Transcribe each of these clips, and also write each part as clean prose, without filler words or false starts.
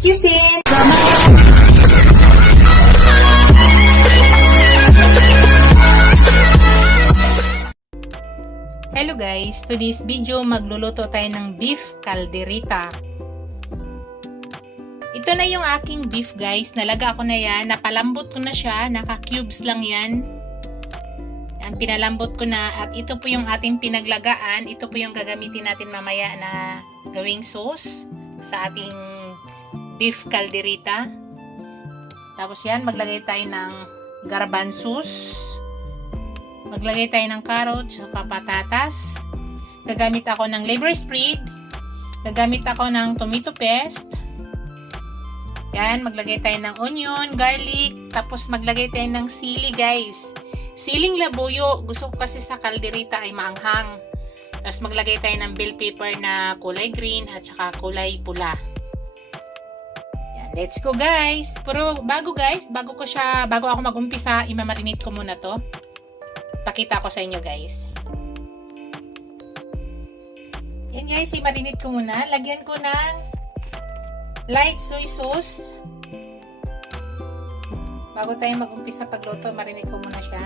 Thank you, Sin. Hello guys, today's video magluluto tayo ng beef caldereta. Ito na yung aking beef guys, nalaga ko na yan, napalambot ko na siya, naka-cubes lang yan. Yan, pinalambot ko na at ito po yung ating pinaglagaan, ito po yung gagamitin natin mamaya na gawing sauce sa ating beef caldereta. Tapos yan, maglagay tayo ng garbanzos. Maglagay tayo ng carrots at patatas. Gagamit ako ng liver spread. Gagamit ako ng tomato paste. Yan, maglagay tayo ng onion, garlic. Tapos maglagay tayo ng sili guys. Siling labuyo. Gusto ko kasi sa caldereta ay maanghang. Tapos maglagay tayo ng bell pepper na kulay green at saka kulay pula. Yan, let's go guys. Pero bago ako mag-umpisa, imamarinate ko muna to. Pakita ko sa inyo guys. Yan guys, i-marinate ko muna. Lagyan ko ng light soy sauce. Bago tayo mag-umpisa pagluto, marinate ko muna siya.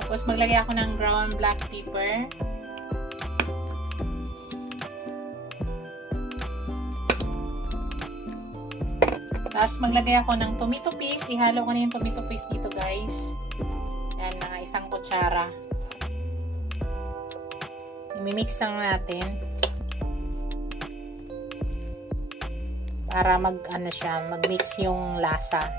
Tapos maglagay ako ng ground black pepper. Tapos maglagay ako ng tomato paste. Ihalo ko na yung tomato paste dito guys. Yan, mga isang kutsara. I-mix lang natin. Para mag-mix yung lasa.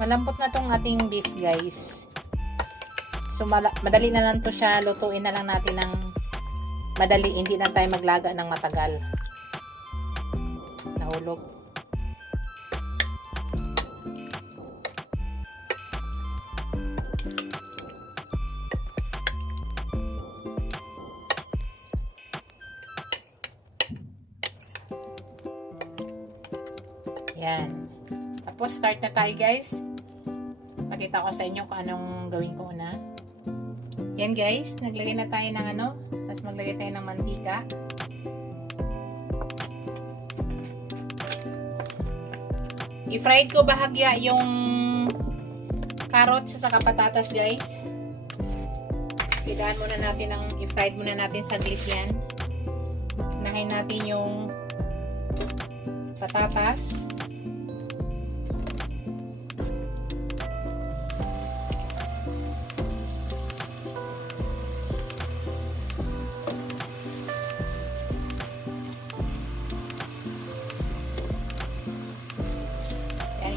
Malambot na tong ating beef guys. So madali na lang to siya. Lutuin na lang natin ng madali. Hindi na tayo maglaga ng matagal. Nahulog. Yan. Tapos start na tayo guys. Pakita ko sa inyo kung anong gawin ko una. Yan guys, naglagay na tayo ng tapos maglagay tayo ng mantika. I-fried ko bahagya yung carrots at saka patatas guys. Tidaan muna natin i-fried muna natin saglit yan. Unahin natin yung patatas.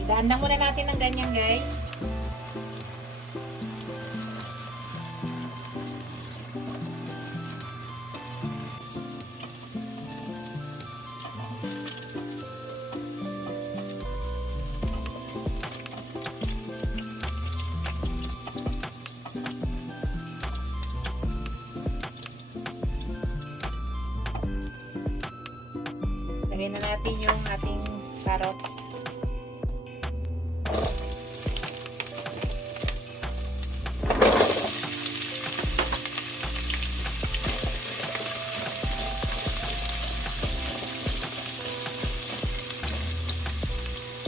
Daan lang muna natin ng ganyan guys. Lagay na natin yung ating carrots.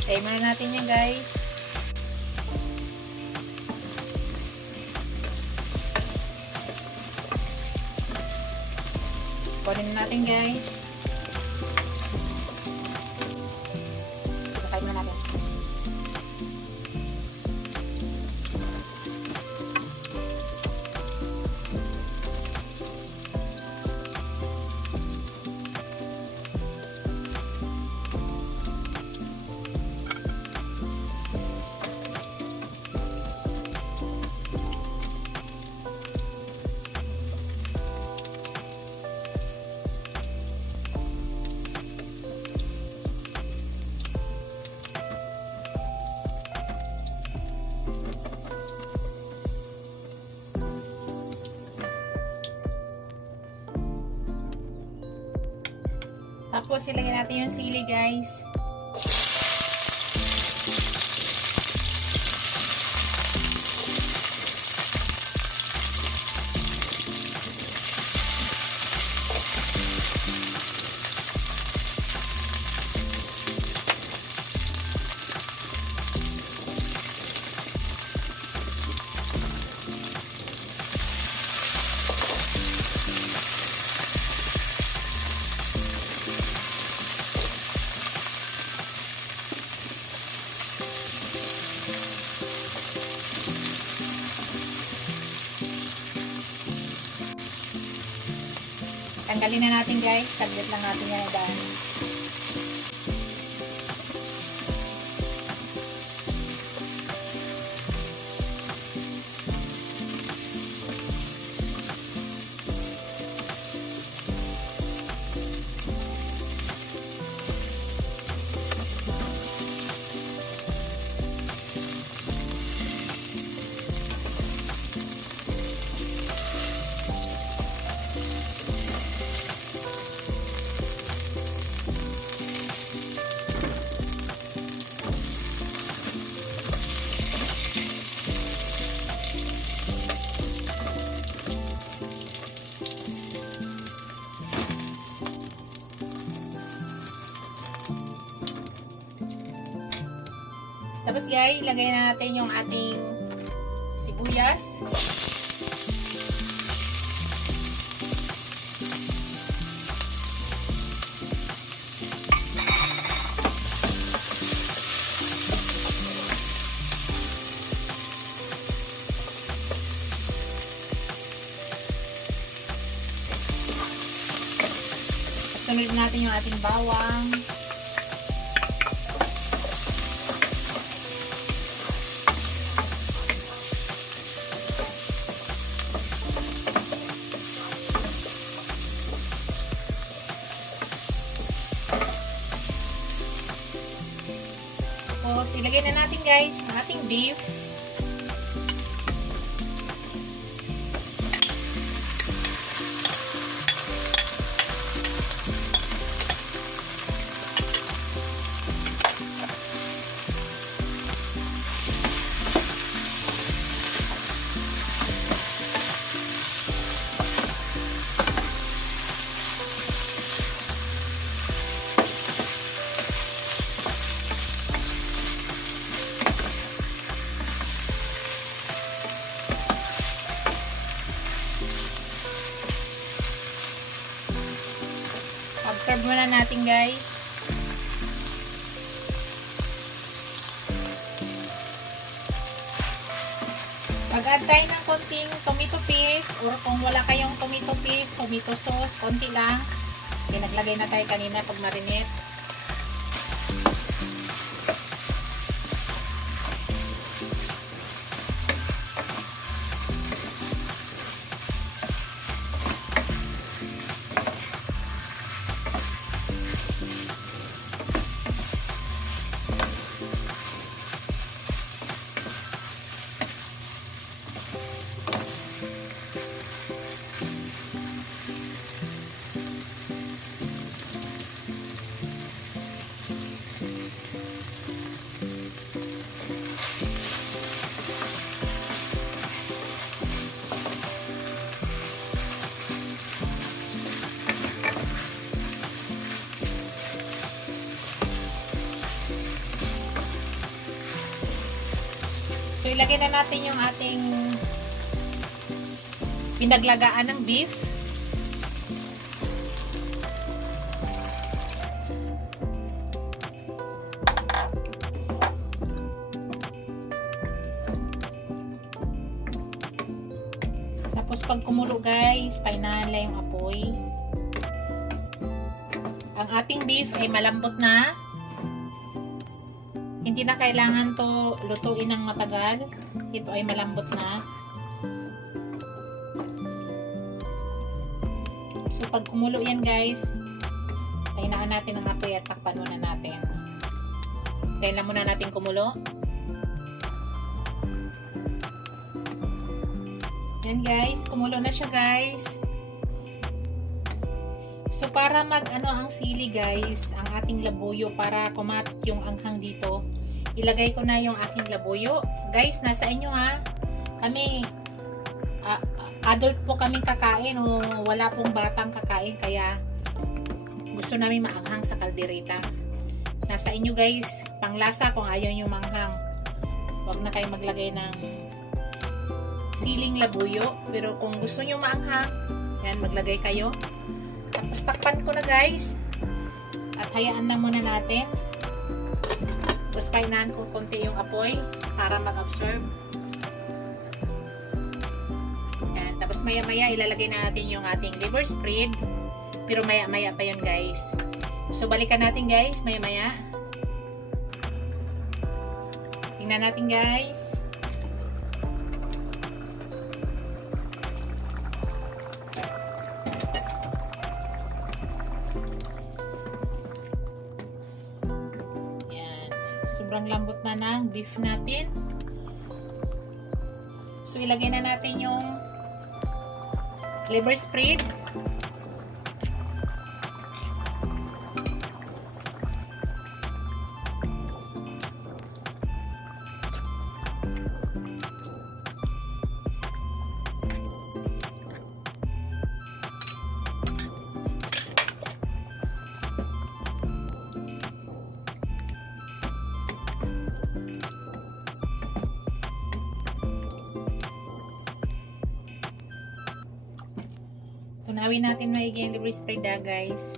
Try muna natin yan guys. Kunin natin guys. Side na natin. Tapos ilagay natin yung sili guys. Tanggalin na natin guys. Saglit lang natin yan daan. Tapos guys, ilagay na natin yung ating sibuyas. Sunod natin yung ating bawang. Tapos, ilagay na natin guys yung ating beef. Serve muna natin guys. Mag-add tayo ng konting tomato paste or kung wala kayong tomato paste, tomato sauce, konti lang. Okay, naglagay na tayo kanina pag marinate. So, ilagay na natin yung ating pinaglagaan ng beef. Tapos, pag kumulo guys, painala yung apoy. Ang ating beef ay malambot na. Hindi na kailangan to lutuin ng matagal. Ito ay malambot na. So, pag kumulo yan guys, pahinaan natin ang apoy at takpan muna natin. Kailan muna natin kumulo. Yan guys, kumulo na siya guys. So para mag-ano ang sili guys, ang ating labuyo para kumapit yung anghang dito, ilagay ko na yung aking labuyo. Guys, nasa inyo ha. Kami, adult po kami kakain o wala pong batang kakain kaya gusto namin maanghang sa kaldereta. Nasa inyo guys, panglasa kung ayaw nyo manghang. Huwag na kayo maglagay ng siling labuyo. Pero kung gusto nyo maanghang, yan, maglagay kayo. Tapos takpan ko na guys. At hayaan na muna natin. Tapos painahan ko konti yung apoy para mag-absorb. Yan. Tapos maya-maya ilalagay na natin yung ating liver spread. Pero maya-maya pa yun guys. So balikan natin guys, maya-maya. Tingnan natin guys. Yan. Sobrang lambot na ng beef natin. So ilagay na natin yung liver spread. Tunawin natin maigi yung liver spread guys.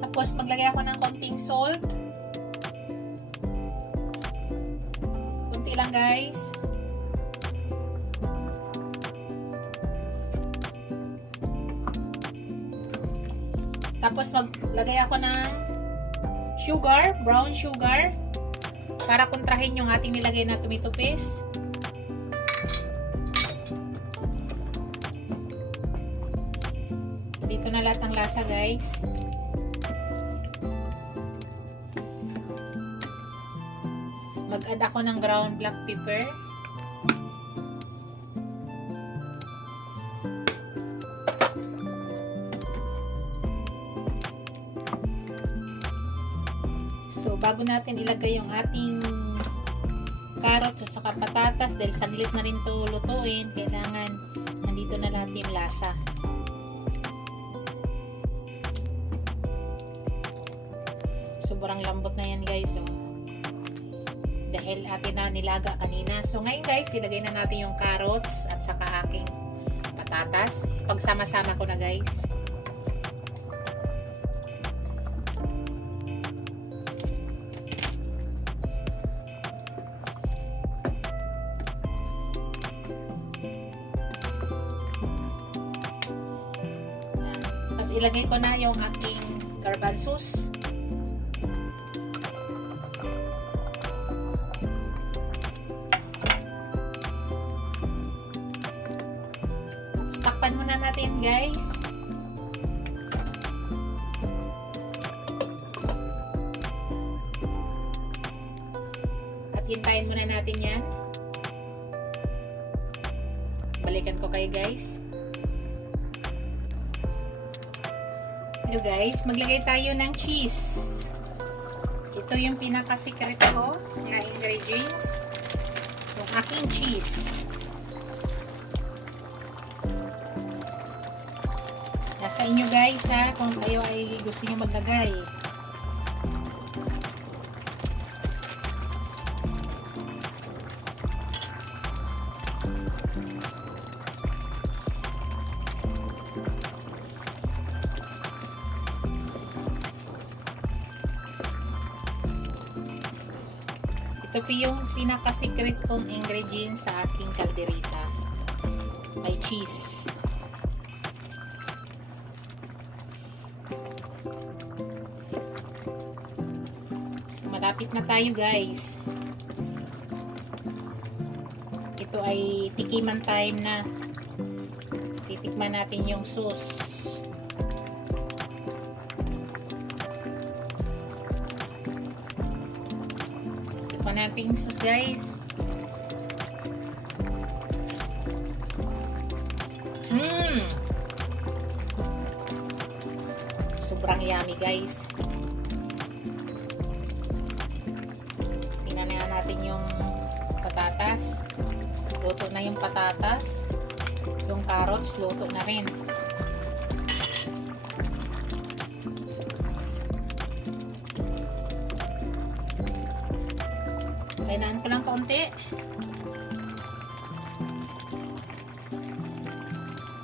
Tapos maglagay ako ng konting salt. Kunti lang guys. Tapos maglagay ako ng sugar, brown sugar, para kontrahin yung ating nilagay na tomato paste. Dito na lahat ng lasa guys. Mag-add ako ng ground black pepper. So, bago natin ilagay yung ating carrots at saka patatas, dahil saglit na rin ito lutuin, kailangan nandito na lahat yung lasa. Sobrang lambot na yan guys. Oh. Dahil atin na nilaga kanina. So, ngayon guys, ilagay na natin yung carrots at saka aking patatas. Pagsama-sama ko na guys. Ilagay ko na yung aking garbanzos. Takpan muna natin guys. At hintayin muna natin yan. Balikan ko kayo guys. Hello guys, maglagay tayo ng cheese. Ito yung pinaka-secret ko na ingredients. Yung aking cheese. Nasa inyo guys ha, kung kayo ay gusto nyo maglagay. Ito po yung pinaka-secret kong ingredients sa aking kaldereta. May cheese. So, malapit na tayo guys. Ito ay tikiman time na. Titikman natin yung sauce. Tikman natin yung sauce, guys. Sobrang yummy, guys. Tingnan na natin yung patatas. Luto na yung patatas. Yung carrots, luto na rin. Kainaan ko lang kaunti.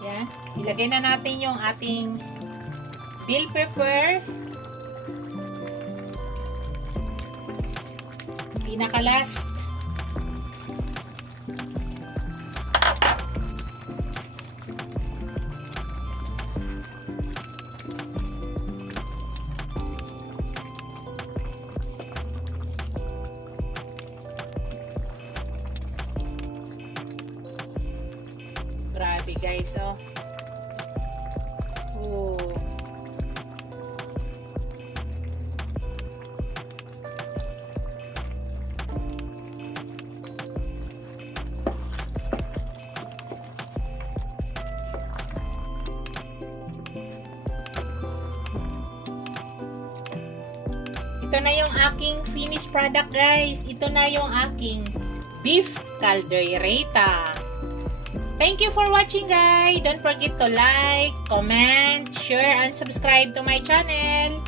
Yan. Ilagay na natin yung ating bell pepper. Pinaka-last. Grabe, guys, oh. Oh. Ito na yung aking finished product, guys. Ito na yung aking beef caldereta. Thank you for watching, guys. Don't forget to like, comment, share, and subscribe to my channel.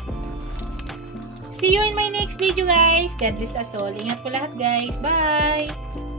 See you in my next video, guys. God bless us all. Ingat po lahat, guys. Bye!